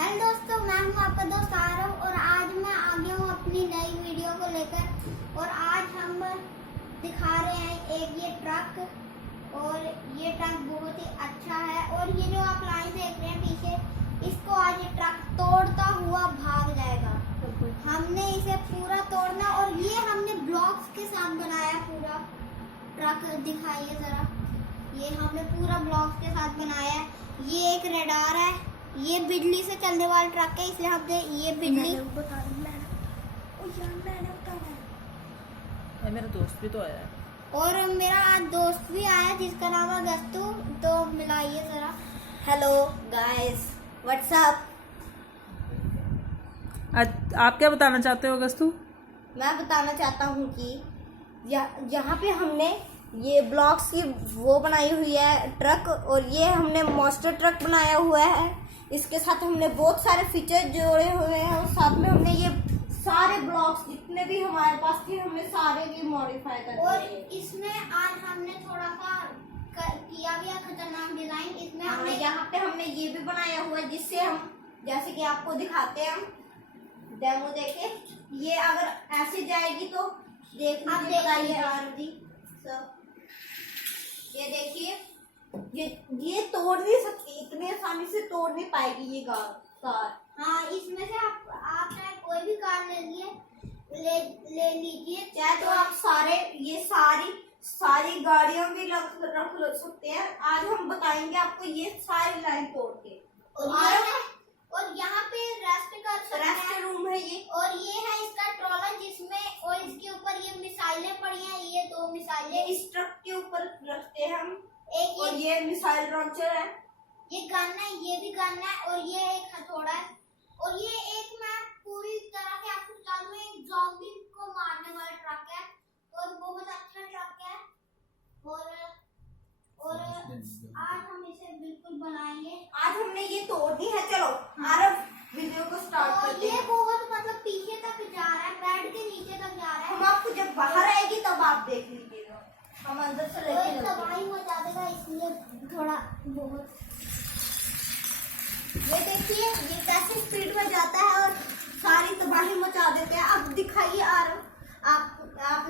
Hello दोस्तों, मैं हूं आपका दोस्त आरव और आज मैं आ गया हूं अपनी नई वीडियो को लेकर। और आज हम दिखा रहे हैं एक ये ट्रक, और ये ट्रक बहुत ही अच्छा है। और ये जो आप लाइन देख रहे हैं पीछे, इसको आज ये ट्रक तोड़ता हुआ भाग जाएगा। हमने इसे पूरा तोड़ना, और ये हमने ब्लॉक्स के साथ बनाया पूरा ट्रक। दिखाइए जरा, ये हमने पूरा ब्लॉक्स के साथ बनाया है। ये एक रडार है, ये बिजली से चलने वाला ट्रक है, इसलिए हमने ये बिजली मेरा दोस्त भी तो आया है। और मेरा आज दोस्त भी आया जिसका नाम है गस्तू। तो मिलाइए जरा। Hello guys, what's up. आप क्या बताना चाहते हो गस्तू? मैं बताना चाहता हूँ कि यहाँ पे हमने ये ब्लॉक्स की वो बनाई हुई है ट्रक, और ये हमने मॉन्स्टर ट्रक बनाया हुआ है। इसके साथ हमने बहुत सारे फीचर जोड़े हुए हैं, और साथ में हमने ये सारे ब्लॉक्स जितने भी हमारे पास थे हमने सारे की मॉडिफाई कर दिए। और इसमें आज हमने थोड़ा सा किया भी है खतरनाक डिजाइन। इसमें हमने यहाँ पे हमने ये भी बनाया हुआ है, जिससे हम जैसे कि आपको दिखाते हैं, हम डेमो देके। ये अगर ऐसे जाएगी तो देख आप बताइए आरती सब। ये देखिए, ये तोड़ नहीं सकती, इतनी आसानी से तोड़ नहीं पाएगी ये कार। हाँ, इसमें से आप चाहे कोई भी कार ले लीजिए, चाहे तो आप ये सारी गाड़ियां भी रख सकते हैं। आज हम बताएंगे आपको ये सारी लाइन तोड़ के। और यहाँ पे रेस्ट रूम है ये, और ये है इसका ट्रॉलर, जिसमें और इसके ऊपर ये मिसाइलें पड़ी हैं। ये 2 मिसाइलें इस ट्रक के ऊपर रखते हैं हम। एक और ये मिसाइल लॉन्चर है, ये गन है, ये भी गन है, और ये एक हथौड़ा है। और ये एक मैं पूरी तरह से आपको बता दूं, एक ज़ॉम्बी को मारने वाला ट्रक है, और बहुत अच्छा ट्रक है। और आज हम इसे बिल्कुल बनाएंगे। आज हमने ये तोड़नी है। चलो आरव, वीडियो को स्टार्ट करते ये हैं। बहुत मतलब पीछे तक जा रहा है, बेड के नीचे तक जा रहा है। हम आपको जब बाहर आएगी तब आप देख लीजिएगा, हम अंदर से लेके और चलते हैं। तबाही मचा देगा, इसलिए थोड़ा बहुत। ये देखिए ये कैसे स्पीड में जाता है और सारी तबाही मचा देते हैं। अब दिखाइए आरव, आपने